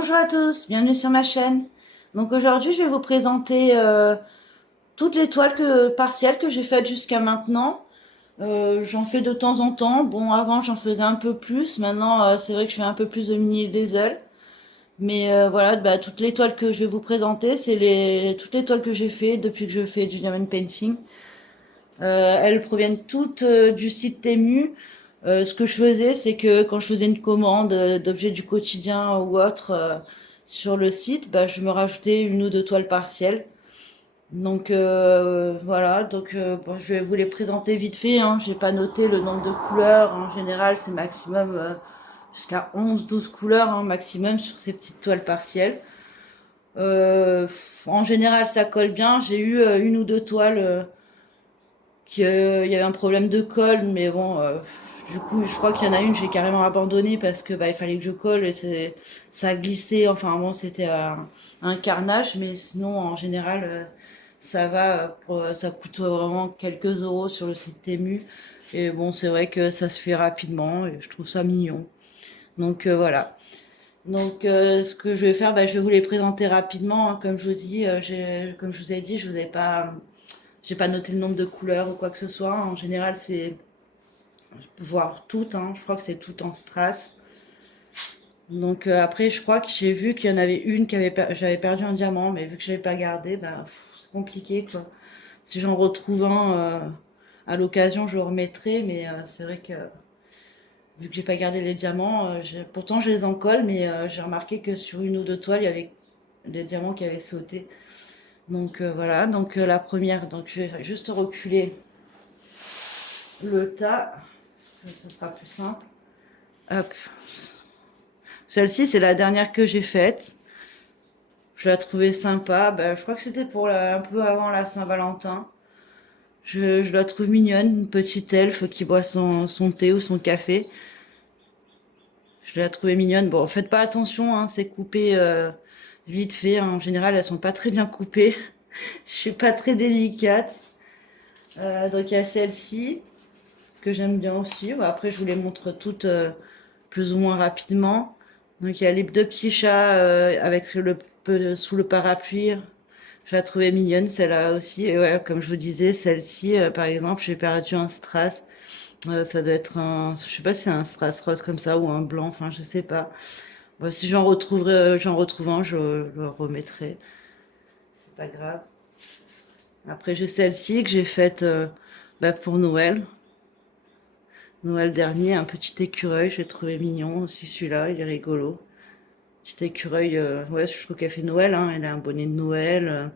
Bonjour à tous, bienvenue sur ma chaîne. Donc aujourd'hui, je vais vous présenter toutes les toiles partielles que j'ai faites jusqu'à maintenant. J'en fais de temps en temps. Bon, avant, j'en faisais un peu plus. Maintenant, c'est vrai que je fais un peu plus de mini des ailes. Mais voilà, toutes les toiles que je vais vous présenter, c'est toutes les toiles que j'ai fait depuis que je fais du diamond painting. Elles proviennent toutes du site Temu. Ce que je faisais, c'est que quand je faisais une commande d'objets du quotidien ou autre sur le site, je me rajoutais une ou deux toiles partielles. Donc voilà, bon, je vais vous les présenter vite fait. Hein. J'ai pas noté le nombre de couleurs. En général, c'est maximum jusqu'à 11-12 couleurs hein, maximum sur ces petites toiles partielles. En général, ça colle bien. J'ai eu une ou deux toiles qu'il y avait un problème de colle, mais bon, du coup, je crois qu'il y en a une, j'ai carrément abandonné parce que il fallait que je colle et ça a glissé. Enfin bon, c'était un carnage, mais sinon, en général, ça va. Ça coûte vraiment quelques euros sur le site Temu. Et bon, c'est vrai que ça se fait rapidement et je trouve ça mignon. Donc voilà. Donc ce que je vais faire, je vais vous les présenter rapidement. Hein. Comme je vous dis, comme je vous ai dit, je vous ai pas j'ai pas noté le nombre de couleurs ou quoi que ce soit. En général, c'est voir toutes. Hein. Je crois que c'est tout en strass. Donc après, je crois que j'ai vu qu'il y en avait une j'avais perdu un diamant, mais vu que je l'avais pas gardé, c'est compliqué quoi. Si j'en retrouve un à l'occasion, je le remettrai. Mais c'est vrai que vu que j'ai pas gardé les diamants, pourtant je les en colle, mais j'ai remarqué que sur une ou deux toiles, il y avait des diamants qui avaient sauté. Donc voilà. Donc la première, donc je vais juste reculer le tas, ce sera plus simple. Hop. Celle-ci, c'est la dernière que j'ai faite. Je la trouvais sympa. Je crois que c'était pour un peu avant la Saint-Valentin. Je la trouve mignonne, une petite elfe qui boit son thé ou son café. Je la trouvais mignonne. Bon, faites pas attention, hein, c'est coupé vite fait. Hein. En général, elles sont pas très bien coupées. Je suis pas très délicate. Donc il y a celle-ci que j'aime bien aussi. Après, je vous les montre toutes plus ou moins rapidement. Donc il y a les deux petits chats avec sous le parapluie. Je la trouvais mignonne celle-là aussi. Et ouais, comme je vous disais, celle-ci, par exemple, j'ai perdu un strass. Ça doit être je sais pas si c'est un strass rose comme ça ou un blanc. Enfin, je sais pas. Bon, si j'en retrouve un, je le remettrai. C'est pas grave. Après, j'ai celle-ci que j'ai faite pour Noël. Noël dernier, un petit écureuil, j'ai trouvé mignon aussi celui-là, il est rigolo. Petit écureuil, ouais, je trouve qu'elle fait Noël, hein, elle a un bonnet de Noël,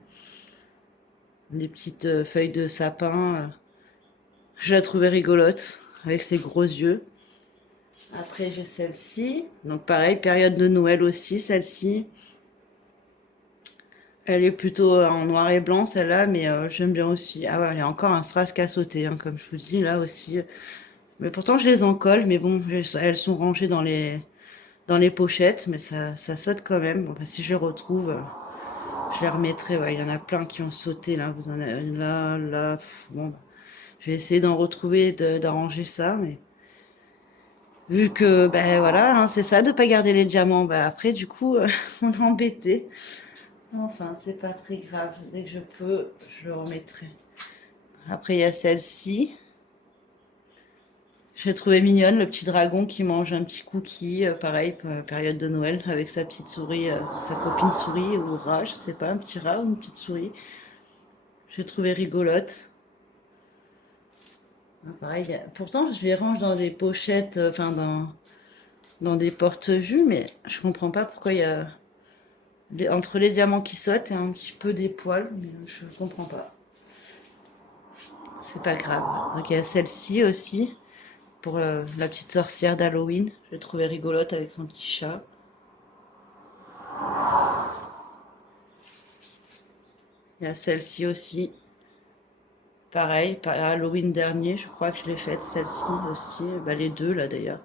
des petites feuilles de sapin. Je la trouvais rigolote, avec ses gros yeux. Après, j'ai celle-ci, donc pareil, période de Noël aussi, celle-ci. Elle est plutôt en noir et blanc, celle-là, mais j'aime bien aussi. Ah ouais, il y a encore un strass qui a sauté, hein, comme je vous dis, là aussi. Mais pourtant, je les encolle, mais bon, elles sont rangées dans les pochettes, mais ça saute quand même. Bon, si je les retrouve, je les remettrai. Ouais, il y en a plein qui ont sauté là. Vous en avez là, là. Bon, je vais essayer d'en retrouver, d'arranger ça, mais vu que voilà, hein, c'est ça de pas garder les diamants. Après, du coup, on est embêté. Enfin, c'est pas très grave. Dès que je peux, je le remettrai. Après, il y a celle-ci. J'ai trouvé mignonne, le petit dragon qui mange un petit cookie, pareil, période de Noël, avec sa petite souris, sa copine souris ou rat, je sais pas, un petit rat ou une petite souris. J'ai trouvé rigolote. Ah, pareil, pourtant je les range dans des pochettes, enfin dans des porte-vues, mais je comprends pas pourquoi il y a entre les diamants qui sautent et un petit peu des poils, mais je comprends pas. C'est pas grave. Donc il y a celle-ci aussi. Pour la petite sorcière d'Halloween. Je l'ai trouvée rigolote avec son petit chat. Il y a celle-ci aussi. Pareil, Halloween dernier, je crois que je l'ai faite, celle-ci aussi. Les deux là d'ailleurs.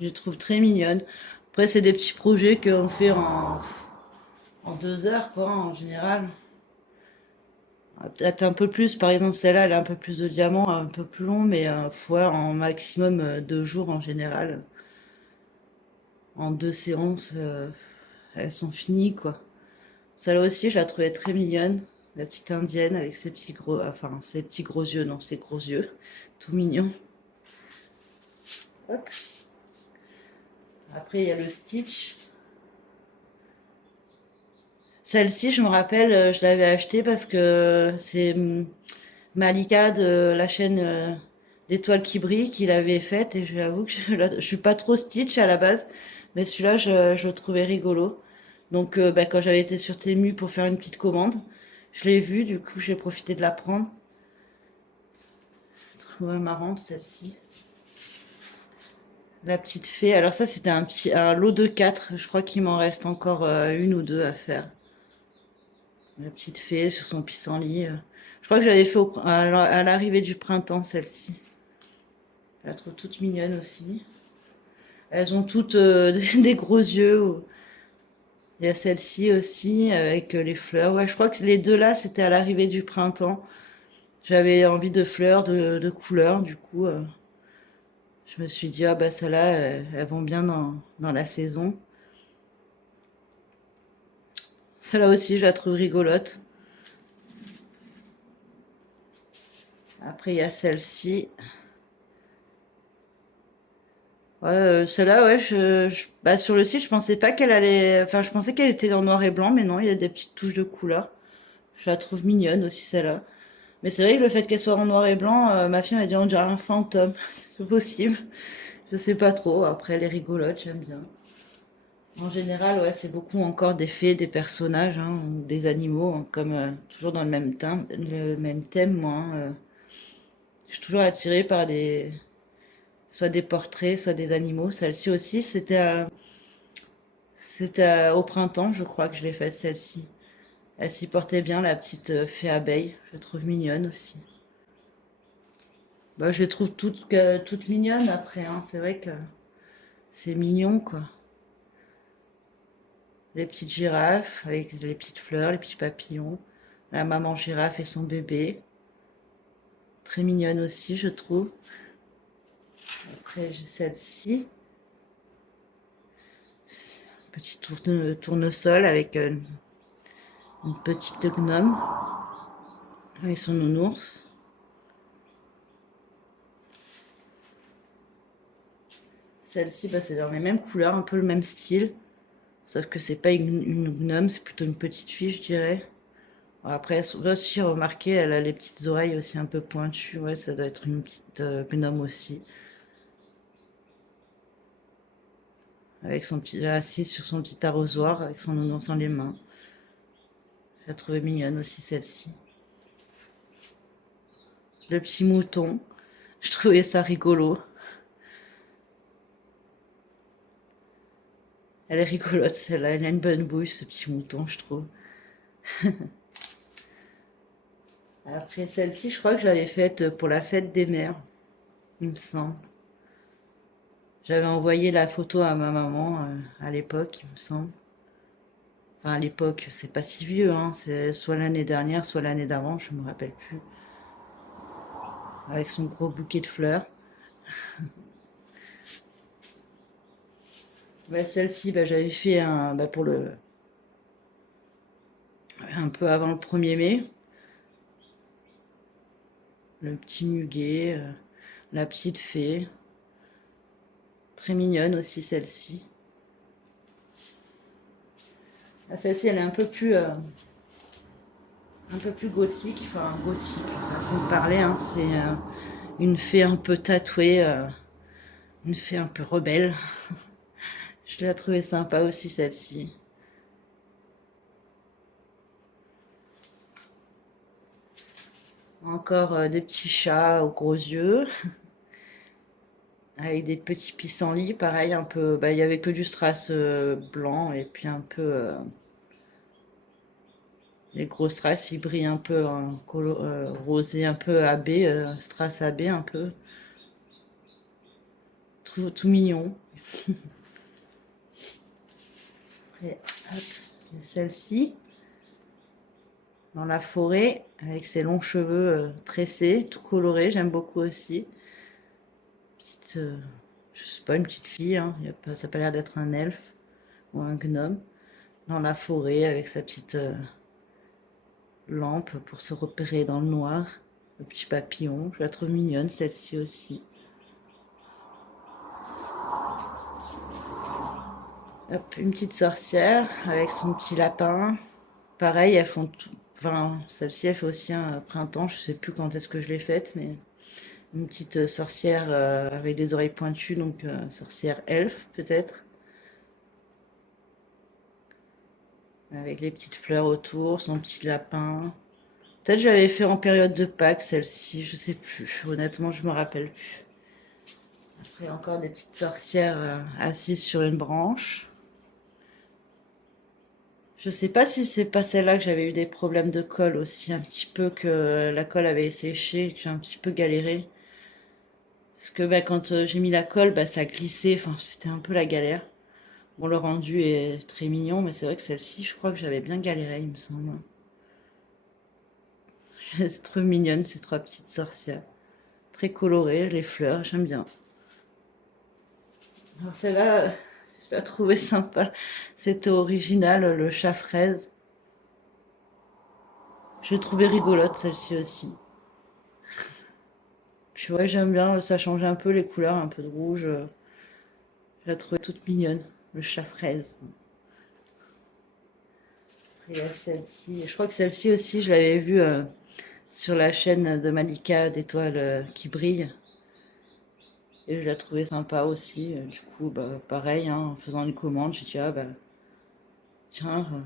Je les trouve très mignonnes. Après, c'est des petits projets qu'on fait en 2 heures, quoi, en général. Peut-être un peu plus, par exemple, celle-là, elle a un peu plus de diamants, un peu plus long, mais ouais, en maximum 2 jours en général. en 2 séances, elles sont finies, quoi. Celle-là aussi, je la trouvais très mignonne. La petite indienne avec ses petits gros, enfin, ses petits gros yeux, non, ses gros yeux, tout mignon. Hop. Après, il y a le Stitch. Celle-ci, je me rappelle, je l'avais achetée parce que c'est Malika de la chaîne d'Étoiles qui brillent qui l'avait faite et j'avoue que je suis pas trop Stitch à la base, mais celui-là, je le trouvais rigolo. Donc, bah, quand j'avais été sur Temu pour faire une petite commande, je l'ai vue, du coup, j'ai profité de la prendre. Je trouvais marrante celle-ci. La petite fée. Alors ça, c'était un lot de 4. Je crois qu'il m'en reste encore une ou deux à faire. La petite fée sur son pissenlit. Je crois que j'avais fait à l'arrivée du printemps, celle-ci. Je la trouve toute mignonne aussi. Elles ont toutes des gros yeux. Il y a celle-ci aussi avec les fleurs. Ouais, je crois que les deux là, c'était à l'arrivée du printemps. J'avais envie de fleurs, de couleurs. Du coup, je me suis dit, ah bah celles-là, elles vont bien dans la saison. Celle-là aussi, je la trouve rigolote. Après, il y a celle-ci. Ouais, celle-là, ouais, bah, sur le site, je pensais pas qu'elle allait. Enfin, je pensais qu'elle était en noir et blanc, mais non, il y a des petites touches de couleur. Je la trouve mignonne aussi, celle-là. Mais c'est vrai que le fait qu'elle soit en noir et blanc, ma fille m'a dit on dirait un fantôme. C'est possible. Je sais pas trop. Après, elle est rigolote, j'aime bien. En général, ouais, c'est beaucoup encore des fées, des personnages, hein, ou des animaux, hein, comme toujours dans le même thème, moi. Hein, je suis toujours attirée par soit des portraits, soit des animaux. Celle-ci aussi, c'était au printemps, je crois que je l'ai faite, celle-ci. Elle s'y portait bien, la petite fée abeille. Je la trouve mignonne aussi. Bah, je les trouve toutes mignonnes après, hein. C'est vrai que c'est mignon, quoi. Les petites girafes avec les petites fleurs, les petits papillons. La maman girafe et son bébé. Très mignonne aussi, je trouve. Après, j'ai celle-ci. Petit tournesol avec une petite gnome avec son nounours. Celle-ci, bah, c'est dans les mêmes couleurs, un peu le même style. Sauf que c'est pas une gnome, c'est plutôt une petite fille, je dirais. Bon, après, aussi remarqué, elle a les petites oreilles aussi un peu pointues. Ouais, ça doit être une petite gnome aussi. Avec assise sur son petit arrosoir, avec son nounours dans les mains. Je la trouvais mignonne aussi, celle-ci. Le petit mouton, je trouvais ça rigolo. Elle est rigolote, celle-là. Elle a une bonne bouille, ce petit mouton, je trouve. Après, celle-ci, je crois que je l'avais faite pour la fête des mères, il me semble. J'avais envoyé la photo à ma maman à l'époque, il me semble. Enfin, à l'époque, c'est pas si vieux, hein. C'est soit l'année dernière, soit l'année d'avant, je me rappelle plus. Avec son gros bouquet de fleurs. Bah, celle-ci, bah, j'avais fait bah, un peu avant le 1er mai. Le petit muguet, la petite fée. Très mignonne aussi, celle-ci. Ah, celle-ci, elle est un peu plus gothique, enfin gothique, façon de parler, hein. C'est une fée un peu tatouée, une fée un peu rebelle. Je l'ai trouvée sympa aussi, celle-ci. Encore des petits chats aux gros yeux, avec des petits pissenlits, pareil, un peu. Bah, il y avait que du strass blanc et puis un peu. Les gros strass, ils brillent un peu en rosé, un peu AB, strass AB un peu. Tout mignon. Après, hop, celle-ci, dans la forêt, avec ses longs cheveux tressés, tout colorés, j'aime beaucoup aussi. Petite je sais pas, une petite fille, hein, ça a pas l'air d'être un elfe ou un gnome, dans la forêt avec sa petite lampe pour se repérer dans le noir. Le petit papillon, je la trouve mignonne celle-ci aussi. Hop, une petite sorcière avec son petit lapin. Pareil, elles font tout. Enfin, celle-ci, elle fait aussi un printemps. Je sais plus quand est-ce que je l'ai faite, mais une petite sorcière avec des oreilles pointues, donc sorcière elfe peut-être, avec les petites fleurs autour, son petit lapin. Peut-être je l'avais fait en période de Pâques, celle-ci, je sais plus. Honnêtement, je me rappelle plus. Après, encore des petites sorcières assises sur une branche. Je sais pas si c'est pas celle-là que j'avais eu des problèmes de colle aussi, un petit peu que la colle avait séché, que j'ai un petit peu galéré. Parce que bah, quand j'ai mis la colle, bah, ça glissait, enfin c'était un peu la galère. Bon, le rendu est très mignon, mais c'est vrai que celle-ci, je crois que j'avais bien galéré, il me semble. C'est trop mignonne, ces trois petites sorcières. Très colorées, les fleurs, j'aime bien. Alors celle-là, je l'ai trouvée sympa. C'était original, le chat fraise. Je l'ai trouvée rigolote, celle-ci aussi. Puis ouais, j'aime bien, ça change un peu les couleurs, un peu de rouge. Je la trouvais toute mignonne, le chat fraise. Après, il y a celle-ci. Je crois que celle-ci aussi, je l'avais vue sur la chaîne de Malika d'étoiles qui brillent. Et je la trouvais sympa aussi. Du coup, bah, pareil, hein, en faisant une commande, j'ai dit, ah bah, tiens,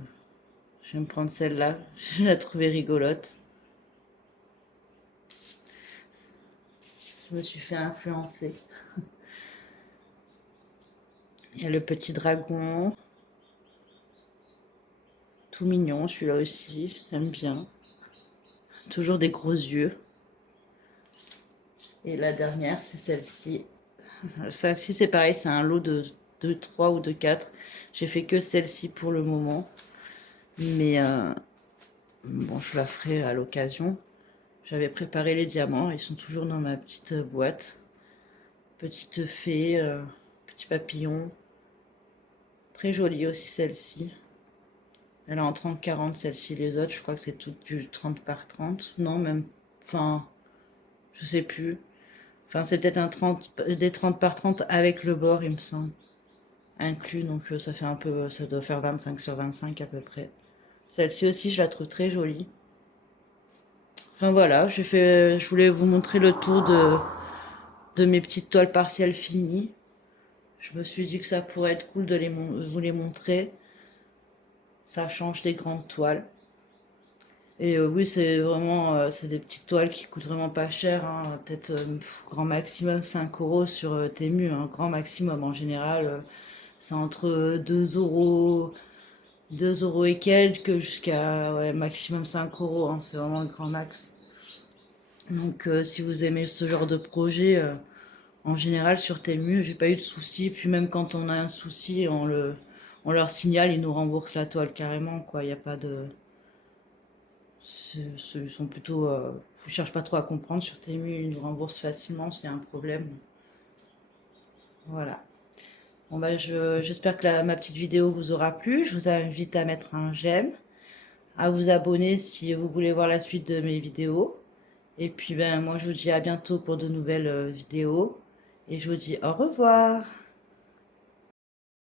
je vais me prendre celle-là. Je la trouvais rigolote. Je me suis fait influencer. Il y a le petit dragon, tout mignon, celui-là aussi, j'aime bien. Toujours des gros yeux. Et la dernière, c'est celle-ci. Celle-ci, c'est pareil, c'est un lot de 3 ou de 4. J'ai fait que celle-ci pour le moment. Mais bon, je la ferai à l'occasion. J'avais préparé les diamants, ils sont toujours dans ma petite boîte. Petite fée, petit papillon. Très jolie aussi celle-ci. Elle est en 30-40 celle-ci, les autres, je crois que c'est tout du 30 par 30. Non, même, enfin, je sais plus. Enfin, c'est peut-être des 30 par 30 avec le bord, il me semble. Inclus, donc ça fait un peu, ça doit faire 25 sur 25 à peu près. Celle-ci aussi, je la trouve très jolie. Enfin voilà, je voulais vous montrer le tour de mes petites toiles partielles finies. Je me suis dit que ça pourrait être cool de vous les montrer. Ça change des grandes toiles. Et oui, c'est vraiment, c'est des petites toiles qui coûtent vraiment pas cher, hein. Peut-être grand maximum 5 euros sur Temu, hein, grand maximum. En général, c'est entre 2 euros et quelques jusqu'à ouais, maximum 5 euros, hein, c'est vraiment le grand max. Donc si vous aimez ce genre de projet, en général sur Temu, j'ai pas eu de soucis. Puis même quand on a un souci, on leur signale, ils nous remboursent la toile carrément, quoi. Il n'y a pas de... Ils sont plutôt... je cherche pas trop à comprendre sur Temu, ils nous remboursent facilement s'il y a un problème. Voilà. Bon bah j'espère que ma petite vidéo vous aura plu. Je vous invite à mettre un j'aime, à vous abonner si vous voulez voir la suite de mes vidéos. Et puis ben moi je vous dis à bientôt pour de nouvelles vidéos. Et je vous dis au revoir.